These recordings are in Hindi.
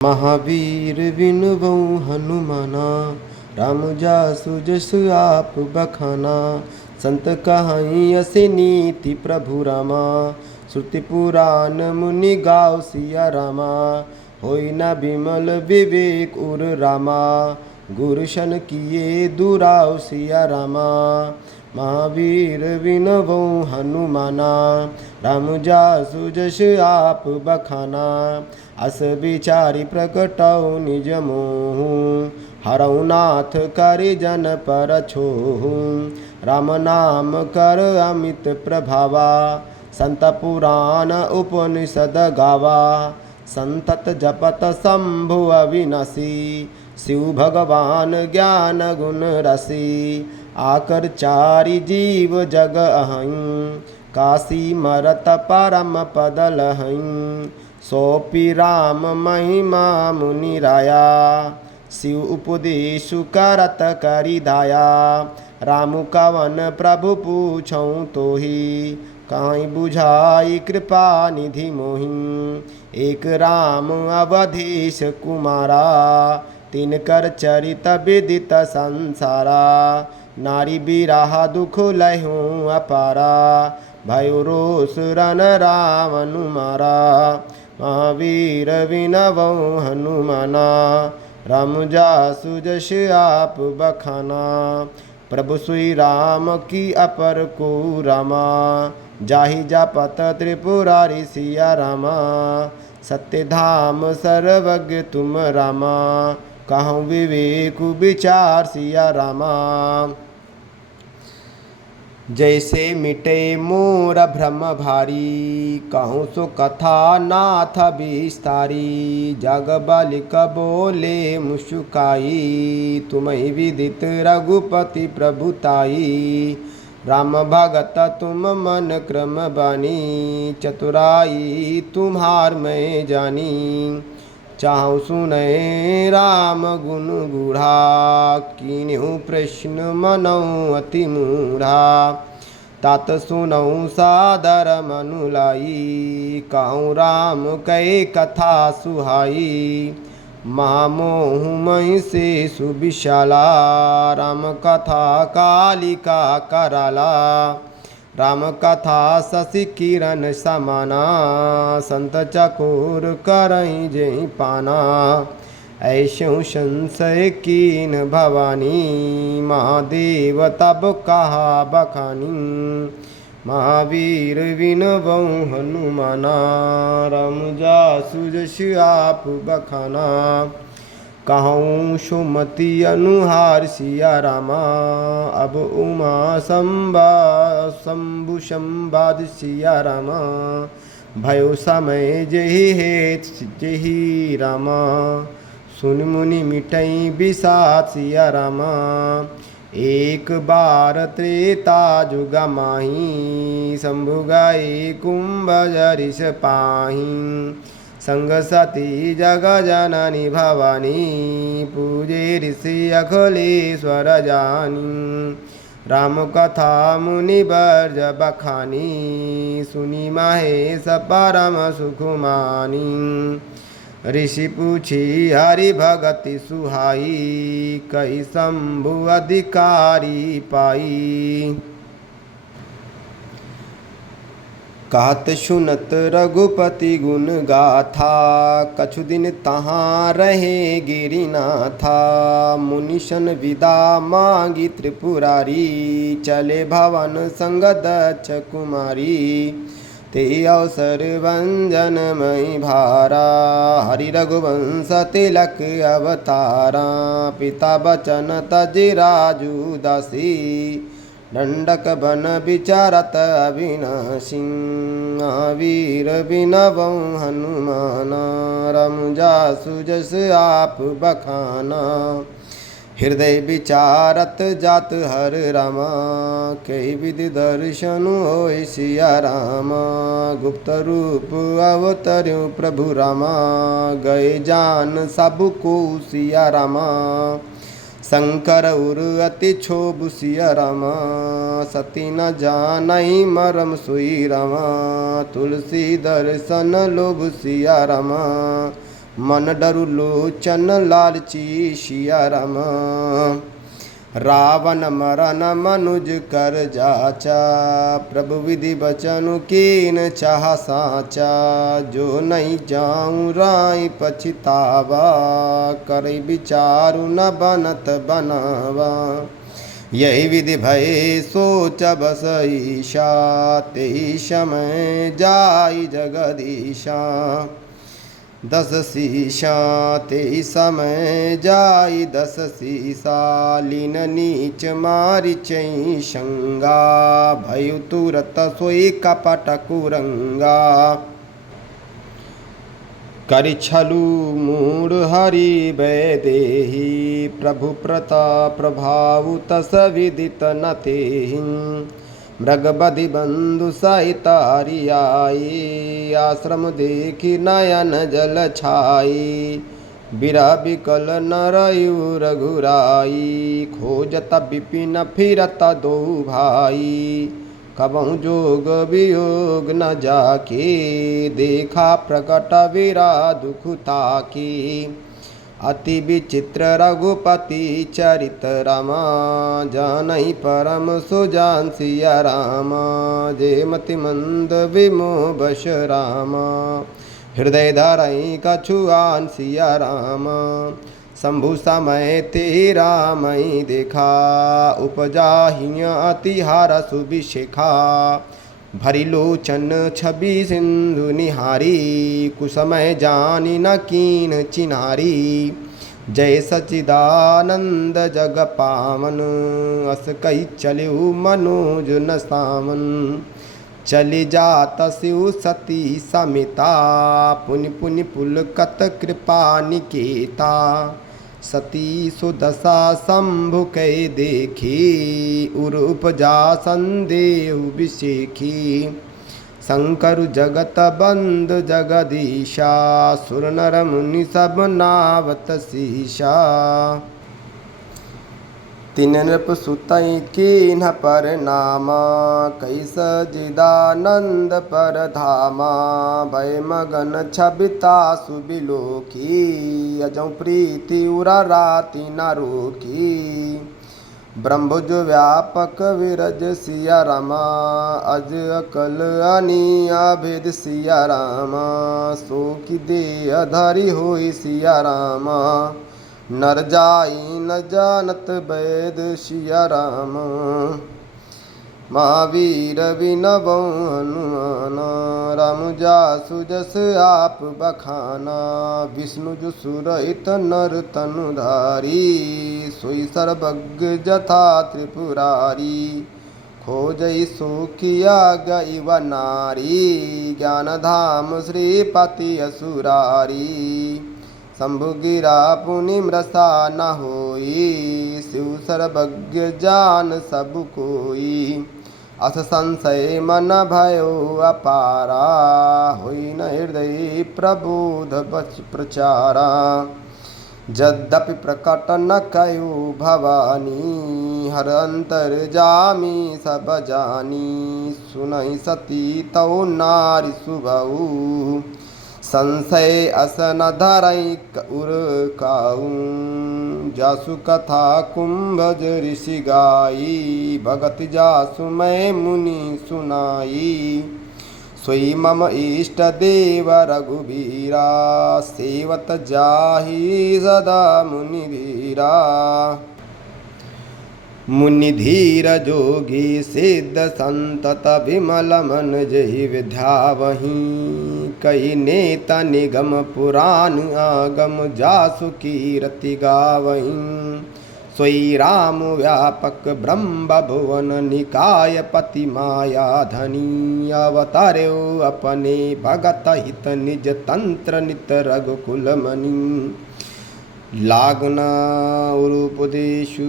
महावीर विनवौ हनुमाना, राम जासु जसु आप बखाना। संत कहाई असे नीति प्रभु रामा, श्रुति पुराण मुनि गाओ सिया रामा। होई न बिमल विवेक उर रामा, गुरुशन किए दुराओ सिया रामा। महावीर विनवौ हनुमाना, राम जासु जस आप बखाना। अस विचारी प्रकटौ निज मोहु, हरौ नाथ करि जन पर छोहु। राम नाम कर अमित प्रभावा, संत पुराण उपनिषद गावा। संतत जपत शंभु अविनाशी, शिव भगवान ज्ञान गुण रसी। आकर चारि जीव जग अहं, काशी मरत परम पद लहं। सोपी राम महिमा मुनि राया, शिव उपदेशु करत करि दाया। राम कवन प्रभु पूछऊँ तोहि, काई बुझाई कृपा निधि मोहि। एक राम अवधेश कुमारा, तिनकर चरित विदित संसारा। नारी बिरहा दुख लहूँ अपारा, भयो रोष रन रावण मारा। महावीर विनवौ हनुमाना, राम जासु जस आप बखाना। प्रभु श्री राम की अपर को रामा, जाहि जापत त्रिपुरारी सिया रामा। सत्य धाम सर्वज्ञ तुम रामा, कहूँ विवेक विचार सिया रामा। जैसे मिटे मोर भ्रम भारी, कहूँ सो कथा नाथ विस्तारी। जग बालिक बोले मुस्काई, तुम्हें विदित रघुपति प्रभुताई। राम भगत तुम मन क्रम बानी, चतुराई तुम्हार मैं जानी। चाहूँ सुने राम गुण गूढ़ा, कीन्हु प्रश्न मनऊ अति मूढ़ा। तात सुनऊ सादर मनुलाई, कहूँ राम कै कथा सुहाई। महामोह मई से सुविशाला, राम कथा कालिका कराला। राम कथा शशि किरण समाना, संत चकोर करई जय पाना। ऐसो संशय कीन भवानी, महादेव तब कहा बखानी। महावीर विनवौ हनुमाना, राम जासु जस आप बखाना। कहूँ सुमति अनुहार सिया रामा, अब उमा शंभु संवाद सिया रामा। भयो समय जहि हेत जहि रामा, सुन मुनि मिटई बिसात सिया रामा। एक बार त्रेता जुग माही, शंभु गए कुंभजरिस पाही। संग सती जग जननी भवानी, पूजे ऋषि अखिलेश्वर जानी। राम कथा मुनि बर्ज बखानी, सुनी महेश परम सुख मानी। ऋषि पूछी हरि भगति सुहाई, कही शंभु अधिकारी पाई। कहत सुनत रघुपति गुण गाथा, कछु दिन तहाँ रहे गिरिनाथा। मुनिशन विदा मांगी त्रिपुरारी, चले भवन संग दक्ष कुमारी। ते अवसर वंजन मई भारा, हरि रघुवंश तिलक अवतारा। पिता बचन तजि राजू दासी, दंडक बन विचारत अविनाशी। महावीर विनवौ हनुमाना, राम जासु जस आप बखाना। हृदय विचारत जात हर रामा, कई विधि दर्शन होय सिया रामा। गुप्त रूप अवतर्यो प्रभु रामा, गए जान सबको सिया रामा। शंकर उर अति क्षोभ सिया रामा, सती न जानई मरम सोई रामा। तुलसी दर्शन लोभ सिया रामा, मन डरु लोचन लालची सिया राम। रावण मरन मनुज कर जाचा, प्रभु विधि बचन कीन चाह साचा। जो नहीं जाऊँ राय पछतावा, करे विचारु न बनत बनावा। यही विधि भय सोच बस ईशा, तेहि समय जाई जगदीशा। दस शीशा तेहि समय जाई दस शीशा, लीन नीच मारि चई शंगा। भयु तुरत सोई कपट कुरंगा, करि छलु मूढ़ हरि वैदेही। प्रभु प्रताप प्रभाव तस विदित न तेहि, मृग बधि बंधु सहित हरियाई। आश्रम देखी नयन जल छाई, बिरह बिकल नरयु रघुराई। खोजत विपिन फिरत दो भाई, कबहु जोग वियोग न जाके। देखा प्रकट वीरा दुख ताकी, अति विचित्र रघुपति चरित रामा। जानहि परम सुजान सिया रामा, जे मति मंद विमोह बश रामा। हृदय धरई कछुआन सिया रामा, शंभु समय ते रामई देखा। उपजाहि अति हार सुभिषेखा, भरी लोचन छवि सिंधु निहारी। कुसमय जानी न कीन चिनारी, जय सचिदानंद जग पावन। अस कही चलिउ मनोज न सावन, चलि जात शिव सती समिता। पुनि पुनि पुलकत कृपा निकेता, सती सुदशा शंभु कै देखी। उर उपजा संदेहु विषेखी, शंकर जगत बंद जगदीशा। सुर नर मुनि सब नावत शीशा, तीन नृप सुतई कीन्ह पर नामा। कई सजिदानंद पर धामा, भय मगन छबिता सुबिलोकी। अजौ प्रीति उरा राति न रोकी, ब्रह्मभुज व्यापक विरज सिया रामा। अज अकल अनी अभेद सिया रामा, सो की देह धरि होई सिया रामा। नर जाई न जानत वैद सिया राम, महावीर विनबौ हनुमाना। राम जासु जस आप बखाना, विष्णु जो सुरहित नर तनुधारी। सोई सर्वज्ञ जथा त्रिपुरारी, खोजई सो किया गई व नारी। ज्ञान धाम श्रीपति असुरारी, शंभु गिरा पुनि मृषा न होई। शिव सर्वज्ञ जान सब कोई, अस संशय मन भयो अपारा। होई न हृदय प्रबोध बच प्रचारा, यद्यपि प्रकट न कयो भवानी। हर अंतर जामी सब जानी, सुनहि सती तौ नारी सुबहु। संशय असन धरई उर काऊ, जासु कथा कुंभज ऋषि गाई। भगत जासु मैं मुनि सुनाई, सोई मम इष्ट देव रघुबीरा। सेवत जाहि सदा मुनि धीरा, मुनि धीर जोगी सिद्ध संतत विमल मन जहि विद्यावही। कई नेता निगम पुराण आगम, जासु कीरति गावहीं। सोई राम व्यापक ब्रह्म भुवन, निकाय पति माया धनी। अवतार्यो अपने भगत हित, निज तंत्र नित रघुकुल मनि। लागना उरुपदेशु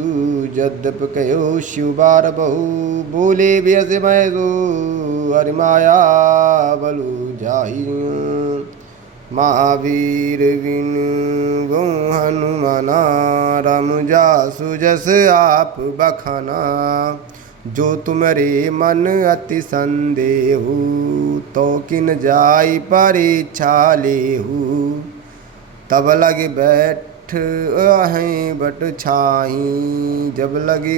यद्यप कहो शिव बार बहु। बोले व्यस मैं दो हरिमाया बलु जाहि। महावीर बिन गो हनुमाना, राम जासु जस आप बखाना। जो तुमरे मन अति संदेहु, तो किन जाई परीक्षा लेहु। तब लगे बैठ हैं बट छाई, जब लगी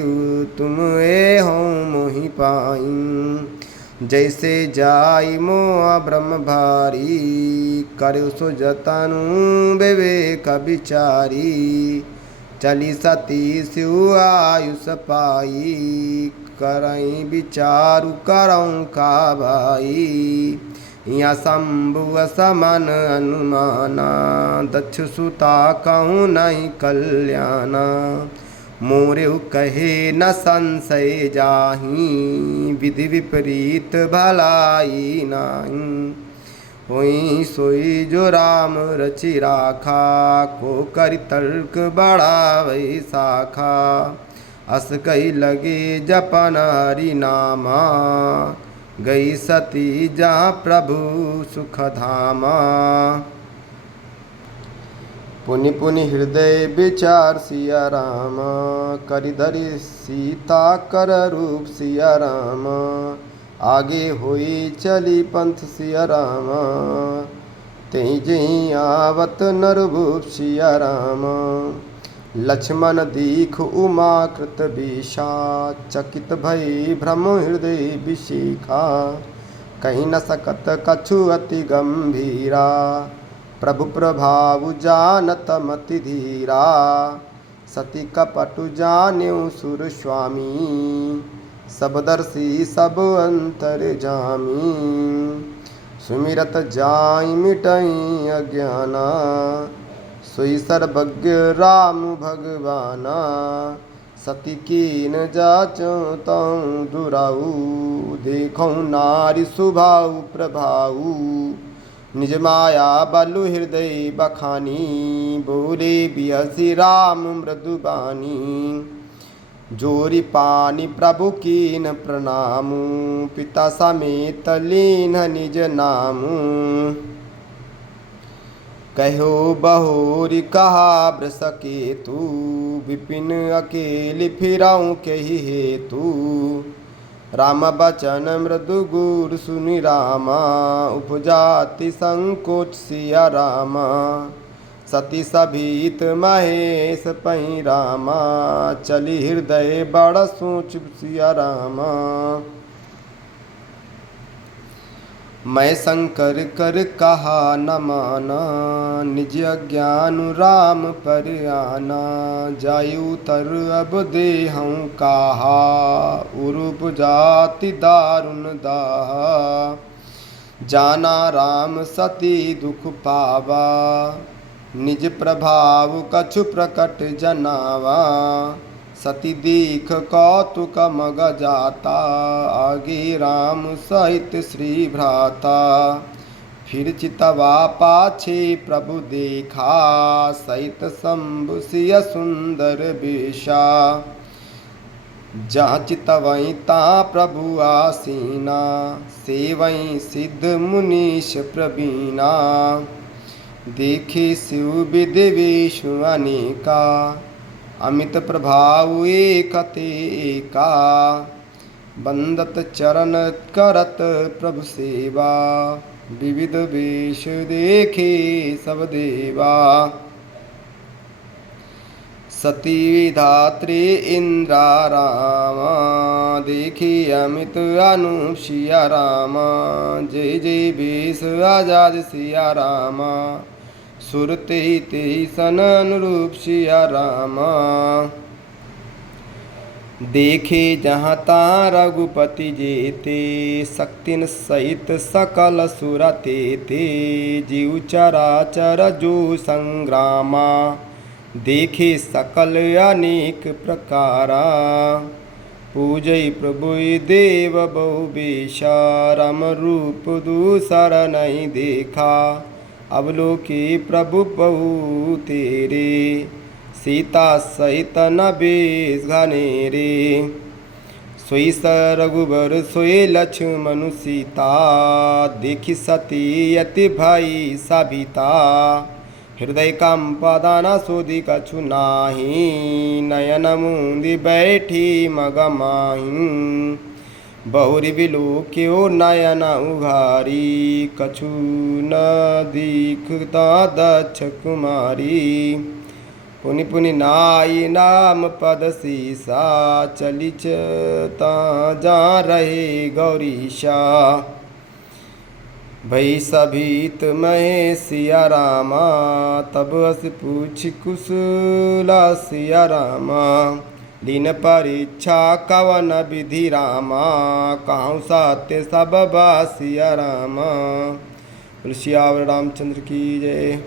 तुम ए हो मोहि पाई। जैसे जाई मोआ ब्रह्म भारी, करु सो जतनु विवेक विचारी। चली सती शिव आयुष पाई, करई विचारु करऊँ का भाई। या शंभु समन अनुमाना, दक्ष सुता कहूँ नहीं कल्याणा। मोरेउ कहे न संशय जाहि, विधि विपरीत भलाई नाही। होई सोई जो राम रचि राखा, को करि तर्क बढ़ावै शाखा। अस कही लगे जपन हरि नामा, गई सती जहाँ प्रभु सुख धामा। पुनि पुनि हृदय विचार सिया राम, करि धरि सीता कर रूप सिया राम। आगे होई चली पंथ सिया राम, तेई जही आवत नरभूप सिया राम। लक्ष्मण दीख उमा कृत विषा, चकित भई भ्रम हृदय विशिखा। कहीं न सकत कछु अति गंभीरा, प्रभु प्रभाव जानत मति धीरा। सती कपटु जान्यु सुर स्वामी, सब दर्शी सब अंतर जामी। सुमिरत जाई मिटई अज्ञाना, सोई सर्वज्ञ राम भगवाना। सती कीन जाचो तऊ दुराऊ, देखो नारी सुभाऊ प्रभाऊ। निज माया बलु हृदय बखानी, बोले बियसी राम मृदुबानी। जोरी पानी प्रभु कीन प्रणामु, पिता समेत लीन निज नामु। कहो बहोरी कहा बृषकेतु, विपिन अकेली फिराऊँ कही हेतु। राम बचन मृदु गुरु सुनि रामा, उपजाति संकोच सिया रामा। सती सभीत महेश पई रामा, चली हृदय बड़ सोच सिया रामा। मैं शंकर कर कहा न माना, निज अज्ञान राम पर आना। जायु तर अब देहूँ कहा, उरूप जाति दारुण दाहा। जाना राम सती दुख पावा, निज प्रभाव कछु प्रकट जनावा। सती दीख कौतुक मग जाता, आगे राम सहित श्री भ्राता। फिर चितवा पाछे प्रभु देखा, सहित शंभु सिय सुंदर वेशा। जहाँ चितवई ता प्रभु आसीना, सेवई सिद्ध मुनीश प्रवीणा। देखे शिव विधि विष्णु अनेका, अमित प्रभाव एकते एका। बंदत चरण करत प्रभु सेवा, विविध वेश देखे सब देवा। सती धात्री इंद्रा रामा, देखी अमित अनूप सिया रामा। जय जय वेश आजाद सिया रामा, सुरते ते सन अनुरूप सिया रामा। देखे जहाँ तहाँ रघुपति जेते, शक्तिन सहित सकल सुरते ते। जीव चराचर जो संग्रामा, देखे सकल अनेक प्रकारा। पूजय प्रभु देव बहु बेशा, राम रूप दूसर नहीं देखा। अवलोके प्रभु बहु तेरे, सीता सहित न बेस घनेरे। सोई रघुबर सोई लक्ष्मण सीता, देखी सती यति भाई सबिता। हृदय कंपदाना सोधि कछु नाही, नयन मुंदि बैठी मग माही। बहुरी बिलु क्यों नयन उघारी कछु न दीखता दक्ष कुमारी पुनि पुनि नाई नाम पद सीसा चलिच ता जा रहे गौरीशा भई सभीत महे सिया रामा तब अस पूछ कुशला सिया रामा लीन परीक्षा कवन विधि रामा कहूँ सत्य सब बासिया रामा। सियावर रामचंद्र की जय।